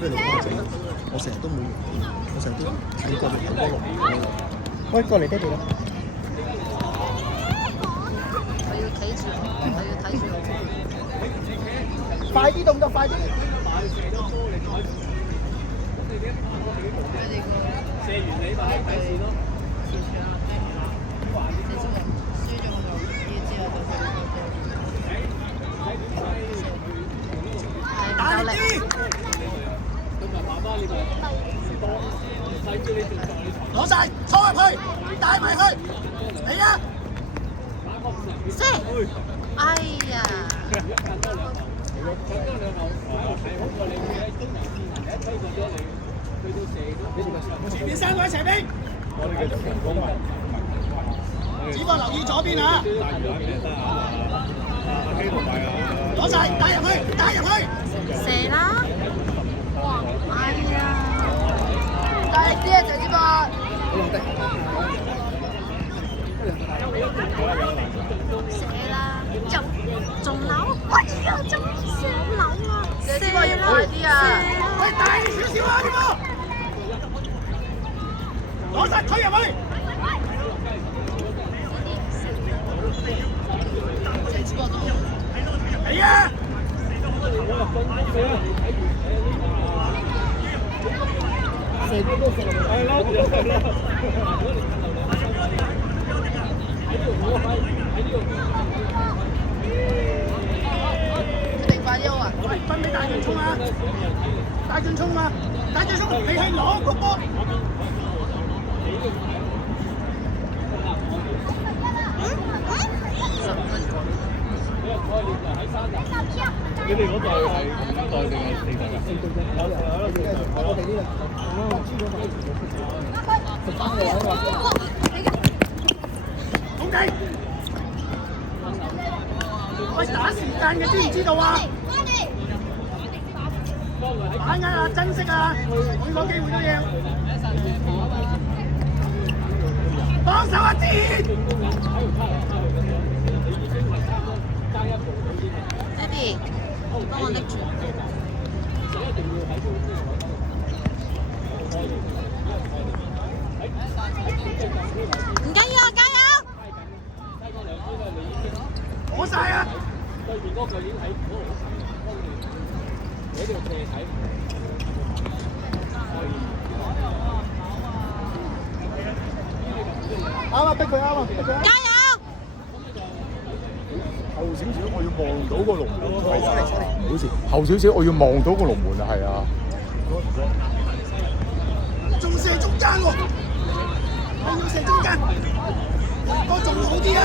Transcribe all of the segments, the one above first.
咩嚟㗎？我成日都冇，我成日都睇過你睇波龍。喂，過嚟爹哋啦！我要企住，我要睇住。快啲動作，快啲！射完你咪睇線咯。打力啲！攞晒，衝入去，帶埋去，嚟啊！射！哎呀！前面三位斜兵，只不過留意左邊啊！攞晒，帶入去，帶入去！射啦！哎呀！大力啲啊，鄭子博！射啦！仲扭！哎呀，仲射扭啊！鄭子博要快啲啊！喂，大力少少啊！呢個攞晒，推入去！鄭子博都嚟啊！一定快啲啊！喂，分俾大俊衝啊！大俊衝啊！大俊衝，你係攞個波。你哋嗰代係五代定係四代㗎？我哋呢個好計！喂，打時間嘅知唔知道啊？把握啊，珍惜啊，每個機會都要。幫手啊，志！爹哋，幫我拎住。唔緊要啊，加油！攞晒啊！對面嗰個已經喺嗰度，你喺度借睇。啱啊，逼佢啱啊，逼佢！加油！後少少，我要望到個龍門。好似後少少，我要望到個龍門啊，係啊。仲射中間喎，我要射中間，我仲好啲啊！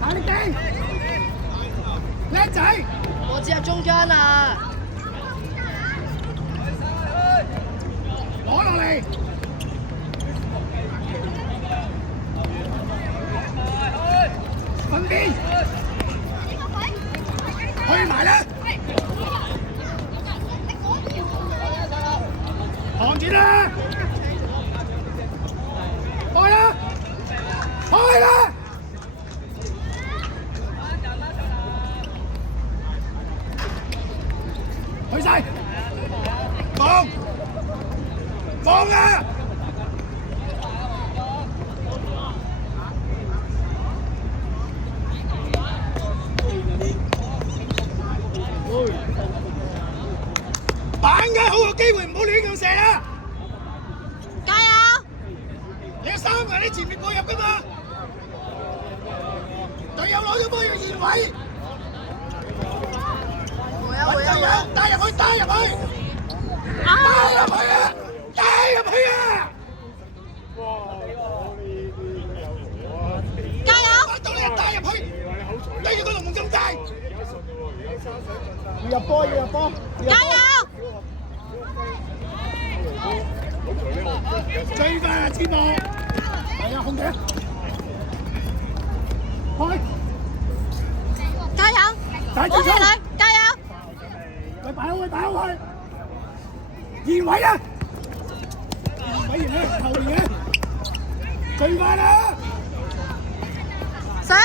大力啲，叻仔！我只係中間啊！攞落嚟！分邊，去埋啦！行住啦！開啦！開啦！去晒！放！放啊！把握好個機會，唔好亂咁射啊！加油！你有3個人喺前面過入㗎嘛？隊友攞咗波要移位，揾隊友帶入去，帶入去，帶入去啊！帶入去啊！加油！揾到你就帶入去，對住個龍門咁大。要入波，要入波！加油！最快啊，千步！係啊，控制啊！開！加油！大好氣餒，加油！喂，擺好佢，擺好佢！移位啊！移位完咧，後面嘅最快啦！上啊！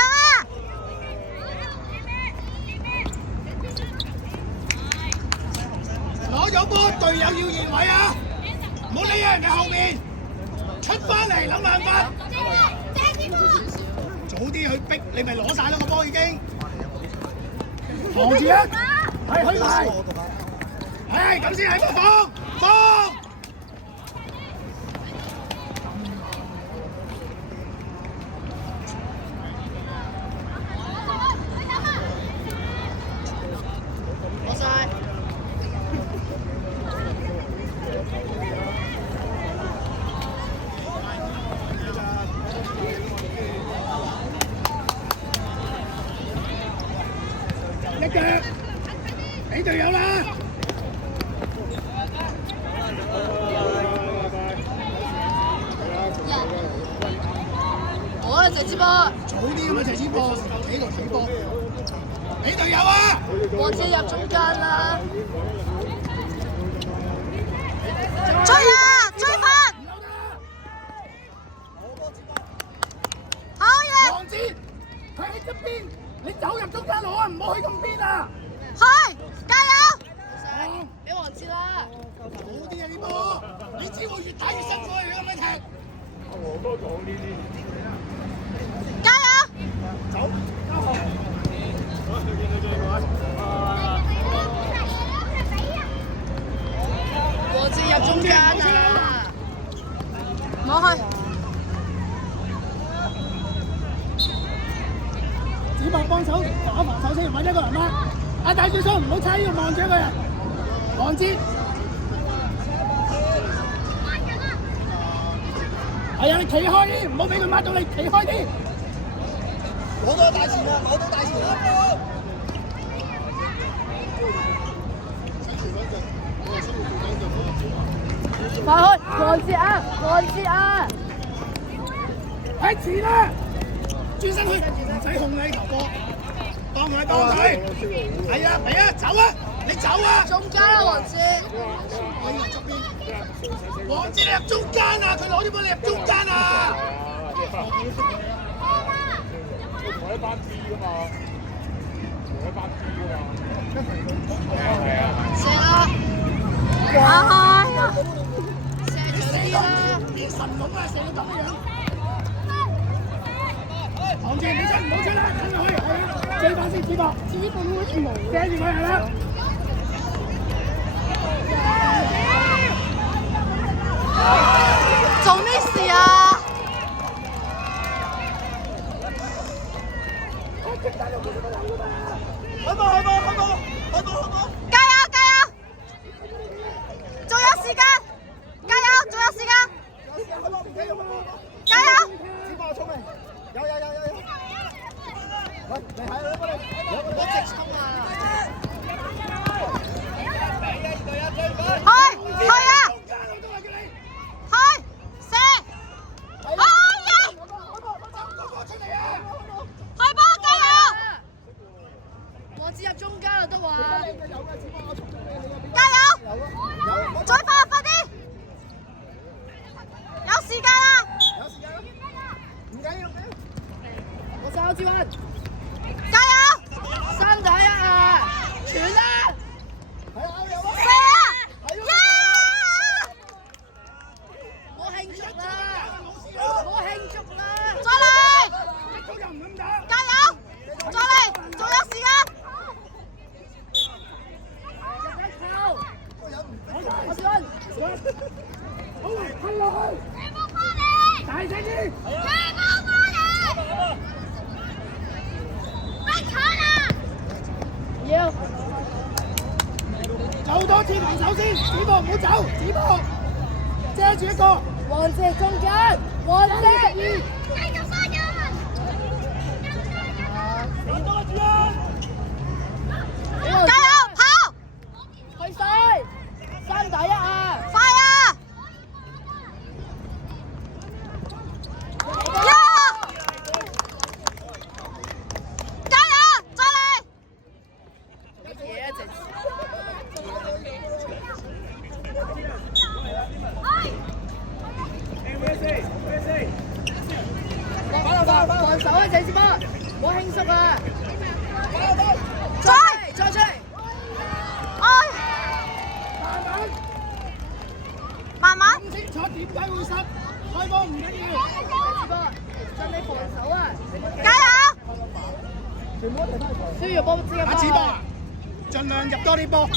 翻嚟諗辦法。早啲去逼，你咪攞晒啦個波已經。防住啊！係去埋。係咁先係放。攞晒。一腳俾隊友啦！我啦，謝之波。早啲咁啊，謝子波企度睇波，俾隊友啊！王子入中間啦。追啊！追翻！好嘢！王子，佢喺側邊，你走入中間攞啊，唔好去咁邊啊！去！加油！俾王子啦。早啲啊呢波，你只會越打越辛苦啊！你咁樣踢。我都講呢啲。加油！走。王子入中間啊！唔好去。子博幫手打防守先，揾一個人啦。阿大少叔唔好踩呢度望住一個人。王之。係啊，你企開啲，唔好俾佢抹到你，企開啲。攞到大前啦，攞到大前啦！快去！王子啊！王子啊！喺前啦，轉身去，唔使控你頭波，幫佢。係啊，嚟啊，走啊，你走啊！中間啦，王子。我以為側邊，王子你入中間啊！佢攞啲波你入中間啊！同一班 B 噶嘛，同一班 B 噶嘛。係啊。射啦！哎呀！射長啲啦！變神龍啊！射到咁樣。王子唔好出啦，等佢係啊，追翻先，子博。子博好似冇。遮住佢係啦。做咩事啊？加油加油！仲有時間，加油仲有時間，加油！子博衝嚟，有，喂，你睇啦，我直衝啊！去啊！去射！哎呀！去波加油！王子入中間啦，都話。加油！再快啲！有時間啦！唔緊要。我手指運。加油3打1啊！傳啦！射啊！我慶祝啦！我慶祝啦！再嚟！加油！再嚟！仲有時間！我小運。好嚟，推落去。大聲啲！要。走多次防守先，子博唔好走，子博遮住一個。王子中間，王子。加油！跑！去晒！3打1啊！快啊！呀！加油！再嚟！乜嘢啊？直。防守啊，鄭志波！唔好輕縮啊！再出嚟！慢慢。講清楚點解會失，開波唔緊要。盡力防守啊！加油！需要幫自己下次波啊，盡量入多啲波。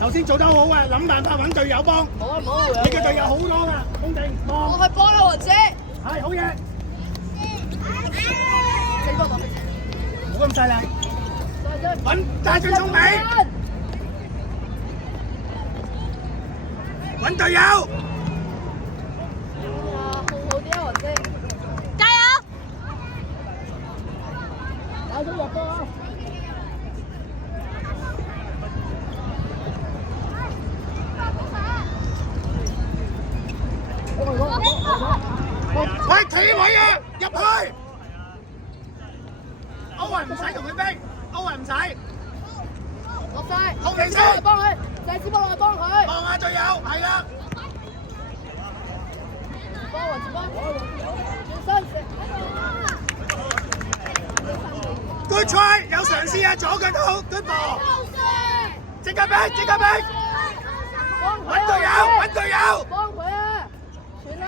頭先做得好啊，諗辦法揾隊友幫。冇啊冇，你嘅隊友好多㗎，公定望。我去幫啦，王姐。係好嘢，四個落去。冇咁犀利。揾大最聰明，揾隊友。好啲啊，王姐。加油！打咗入波啊！喂，企位啊，入去。歐雲唔使同佢逼，歐雲唔使。落晒，控你先，幫佢，鄭子波落去幫佢，望下隊友，係啦。幫王子幫，轉身射。Good try， 有嘗試啊，左腳都好 ，good ball。即刻逼，即刻逼。揾隊友，揾隊友。幫佢啊！傳啦！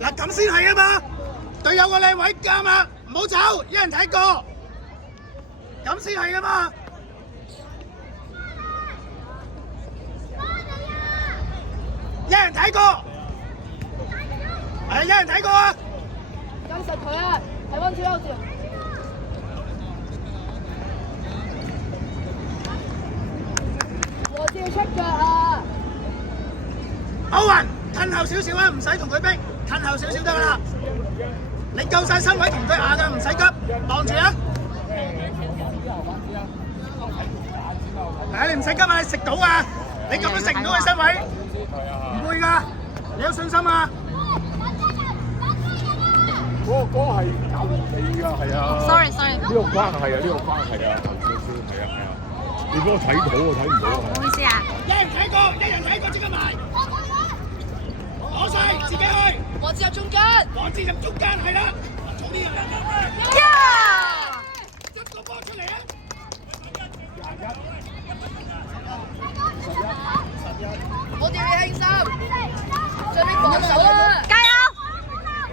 嗱咁先係啊嘛，隊友個靚位啱啊，唔好走，一人睇過，咁先係啊嘛。一人睇過，係一人睇過啊！跟實佢啊！睇溫超優照。我知要出腳啊！歐雲，褪後少少啊，唔使同佢逼，褪後少少得㗎啦。你夠晒身位同佢下㗎，唔使急，望住啊！你唔使急啊，你食到啊！你咁樣食唔到佢身位，唔會㗎，你有信心啊！嗰個係搞氣㗎，係啊。Sorry。呢個關係啊，呢個關係啊，少少係啊。你幫我睇到啊，睇唔到啊。唔好意思啊。一人睇過，一人睇過，即刻埋。攞晒，自己去。我只有中間。我知入中間係啦，早啲入。執個波出嚟啊！我哋要輕心，盡力防守啊！加油！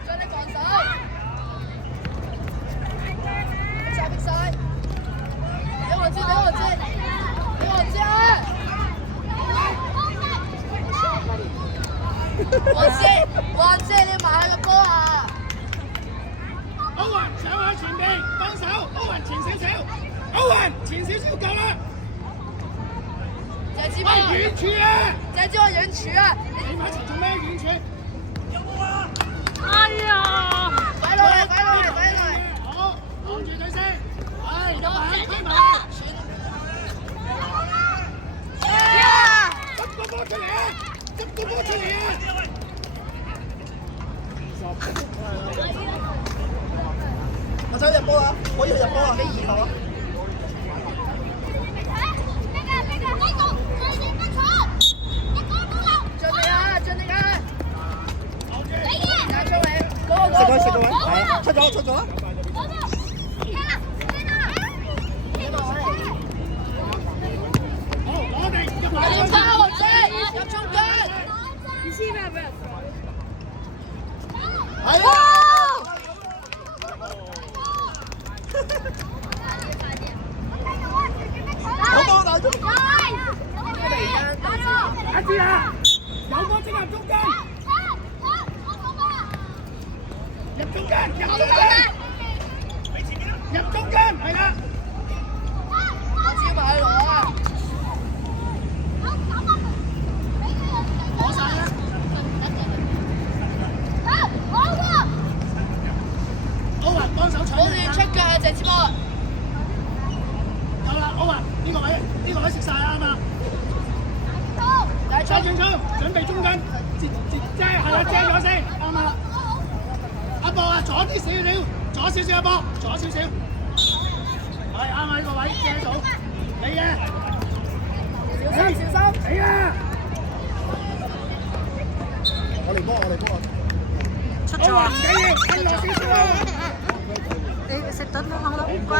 盡力防守。逼晒！俾我知啊！王姐，你埋下個波啊！歐雲上去前邊幫手，歐雲前少少，歐雲前少少夠啦。謝子波遠處啊！謝子波遠處啊！你埋一齊做咩遠處？有冇啊？哎呀！擺落嚟！好，望住佢先。係，入埋，推埋。執個波出嚟啊！執個波出嚟啊！我想入波啊！我要入波啊！幾2號啊？盡力啊！食佢，係出咗啦！好，我哋入埋入球，王姐入中間。係啊！有波打中，一支啊！有波即入中間，入中間，係啦！我知埋攞啊！攞晒啦！歐雲幫手搶。我哋出腳啊，謝子波。夠啦，歐雲呢個位食晒啦嘛。蔡俊聰準備中間遮係啦，遮咗先，啱啦。阿波啊，左啲少少，左少少阿波，左少少。係啱啊，呢個位遮到，你嘅。小心！死啦！我嚟波！出咗啊！唔緊要，跟落少少啊！你食到都好啦，唔該。